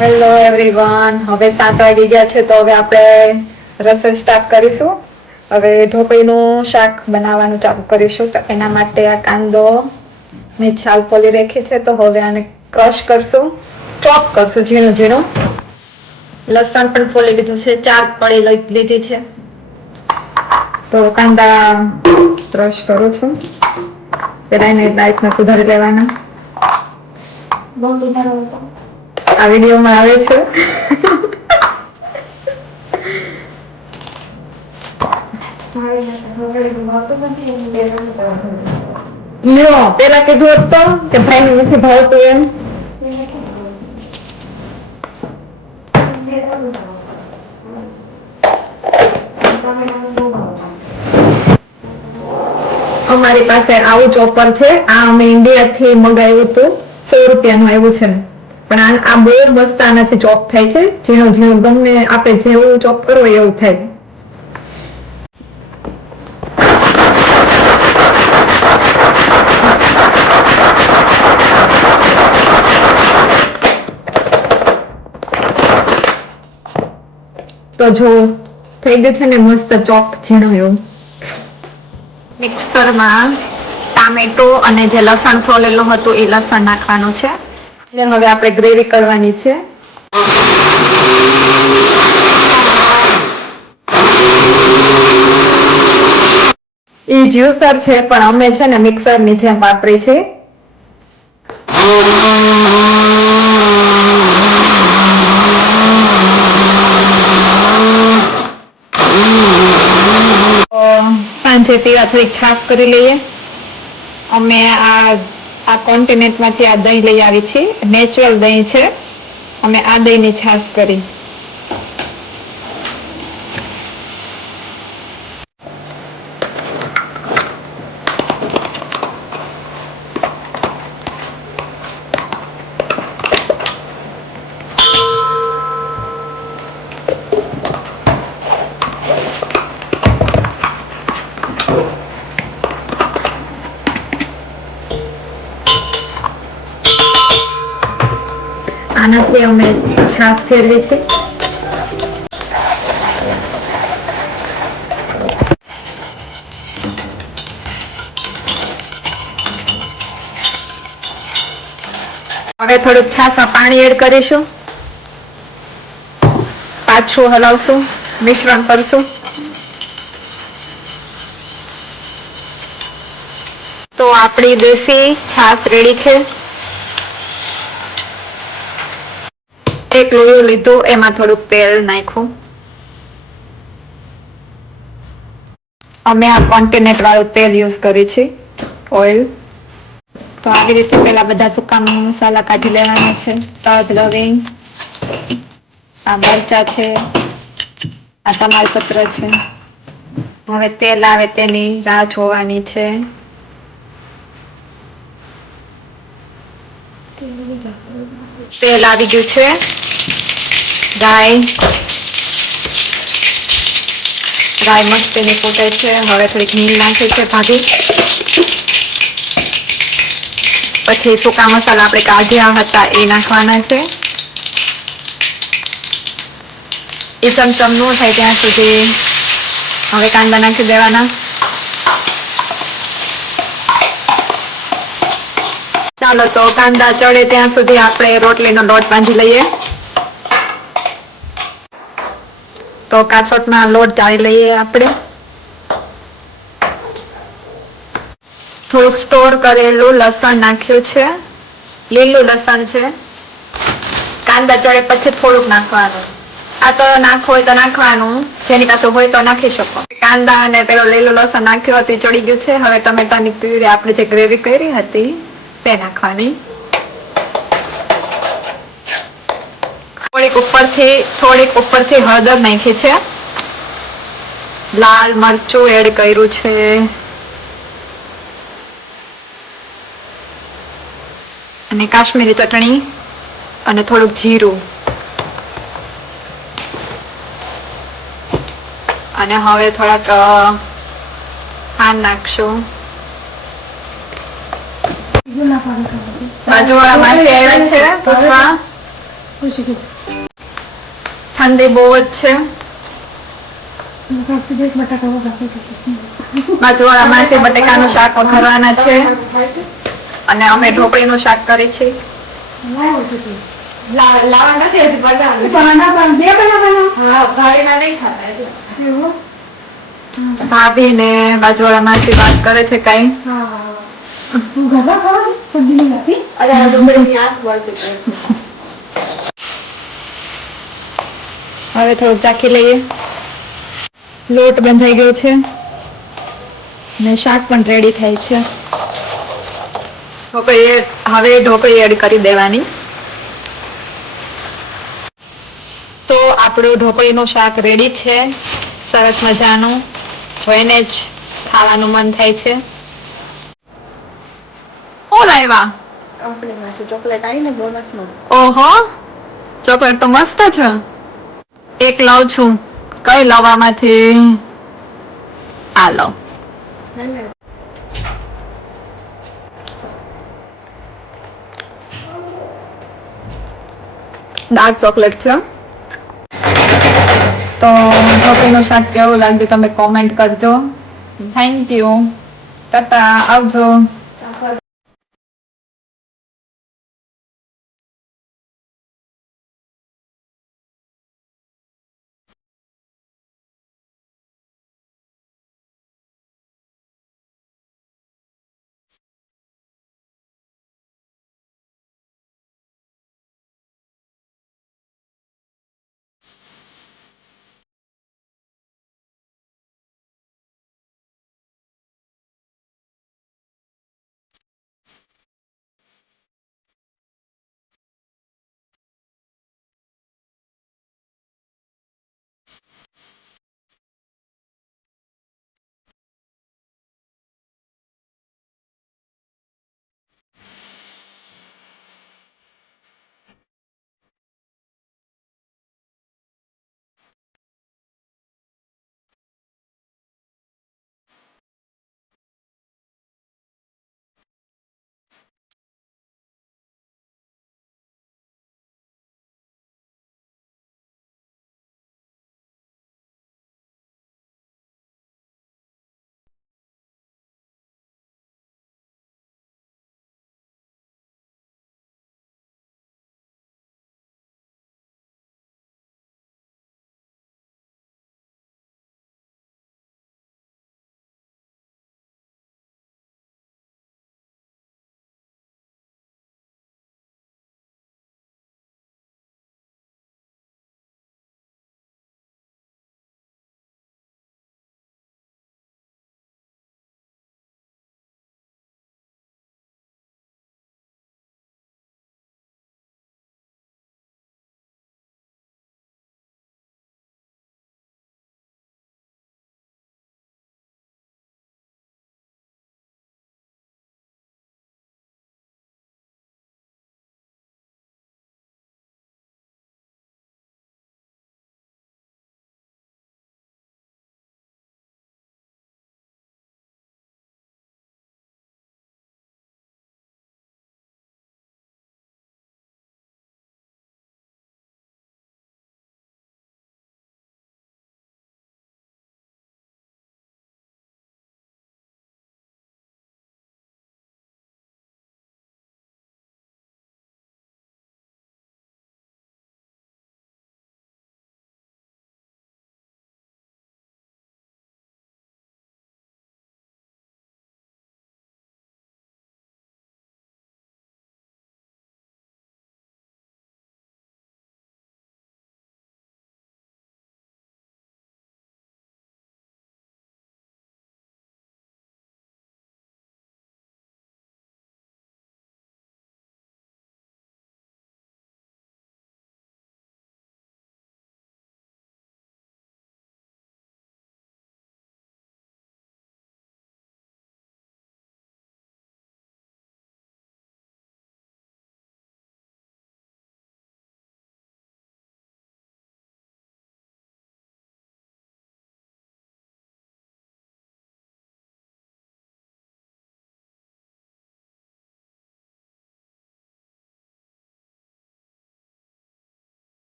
Hello everyone, હવે 7 વાગી ગયા છે તો હવે આપણે રસોઈ સ્ટાર્ટ કરીશું. હવે ઢોકળીનું શાક બનાવવાનું ચાલુ કરીશું. તો એના માટે આ કાંદો મેં છાલ ફોલી રાખી છે, તો હવે આને ક્રશ કરશું, ચોપ કરશું ઝીણું ઝીણું. લસણ પણ ફોલી લીધું છે, 4 કળી લીધી છે. તો કાંદા ક્રશ કરું છું. પેલા એને ડાયટમાં સુધારી લેવાના. બહુ સુધારો હતો આ વિડીયોમાં આવે છે. લ્યો, પેલા કીધું હોત તો કે ભાઈને નથી ભાવતું એમ. અમારી પાસે આવું ચોપર છે. આ અમે ઇન્ડિયા થી મંગાવ્યું હતું. 100 રૂપિયાનું આવ્યું છે. પણ આ બહુ મસ્ત આનાથી ચોપ થાય છે. ઝીણું ઝીણું ગમે આપણે જેવું ચોપ કરવો એવું થાય. તો જો થઈ ગયું છે ને મસ્ત ચોપ ઝીણું એવું. મિક્સરમાં ટામેટો અને જે લસણ ફોલેલું હતું એ લસણ નાખવાનું છે. અને હવે આપણે ગ્રેવી કરવાની છે. એ જ્યુસર છે, પણ અમે છે ને મિક્સર ની જેમ વાપરી છે. સાંજે પીવા થોડીક છાશ કરી લઈએ. અમે આ કોન્ટિનેન્ટ માંથી આ દહીં લઈ આવી છીએ. નેચરલ દહીં છે. અમે આ દહીં ની છાશ કરી. આનાથી અમે છાશ ફેરવી છે. હવે થોડુંક છાશમાં પાણી એડ કરીશું. પાછું હલાવશું, મિશ્રણ કરશું. તો આપણી દેશી છાશ રેડી છે. એક લોયો લીધું, એમાં થોડુંક તેલ નાખ્યું. અમે આ કોન્ટિનેન્ટ વાળું તેલ યુઝ કરી છે, ઓઇલ. તો આવી રીતે પેલા બધા સૂકા મસાલા કાઢી લેવાના છે. તજ, લવિંગ, આ મરચા છે, આ તમાલપત્ર છે. હવે તેલ આવે તેની રાહ જોવાની છે. તેલ આવી ગયું છે. રાઈ મસ્તીની ફૂટે છે. હવે થોડીક હિંગ નાખી છે ભાગી. પછી સૂકા મસાલા આપણે કાઢ્યા હતા એ નાખવાના છે. એ ચમચમ ન થાય ત્યાં સુધી હવે કાંદા નાખી દેવાના. ચાલો તો કાંદા ચડે ત્યાં સુધી આપણે રોટલીનો લોટ બાંધી લઈએ. તો કાથરોટમાં લોટ ચાળી લઈએ આપણે. થોડુંક સ્ટોર કરેલું લસણ નાખ્યું છે. લીલું લસણ છે. કાંદા ચડે પછી થોડુંક નાખવાનું. આ તો નાખવું હોય તો નાખવાનું, જેની પાસે હોય તો નાખી શકો. કાંદા અને પેલો લીલું લસણ નાખ્યું હતું ચડી ગયું છે. હવે ટમેટાની પ્યુરી આપણે જે ગ્રેવી કરી હતી તે નાખવાની. થોડીક ઉપરથી હળદર નાખી છે. લાલ મરચું એડ કર્યું છે. અને કાશ્મીરી ચટણી અને થોડુંક જીરું. અને હવે થોડાક ખાંડ નાખશું. બાજુવાળા માસી આવ્યા છે પૂછવા. ઠંડી બહુ જ છે. બાજુવાળામાંથી બટેકાનું શાક વઘારવાના છે અને અમે ઢોકળીનું શાક કરી છે. ભાભી ને બાજુવાળામાંથી વાત કરે છે કઈ. હવે થોડુંક ચાખી લઈએ. લોટ બંધાઈ ગયો છે ને શાક પણ રેડી થાય છે. હવે ઢોકળી એડ કરી દેવાની. તો આપણું ઢોકળીનું શાક રેડી છે. સરસ મજાનું. જોઈને જ ખાવાનું મન થાય છે. શું લાવ્યા? ચોકલેટ આવી ને બોનસમાં. ઓહો, ચોકલેટ તો મસ્ત છે. એક લઉં છું. કઈ લવામાંથી? આ લો. ડાર્ક ચોકલેટ છે. તો ઢોકળીનું શાક કેવું લાગ્યું તમે કોમેન્ટ કરજો. Thank you. ટાટા, આવજો.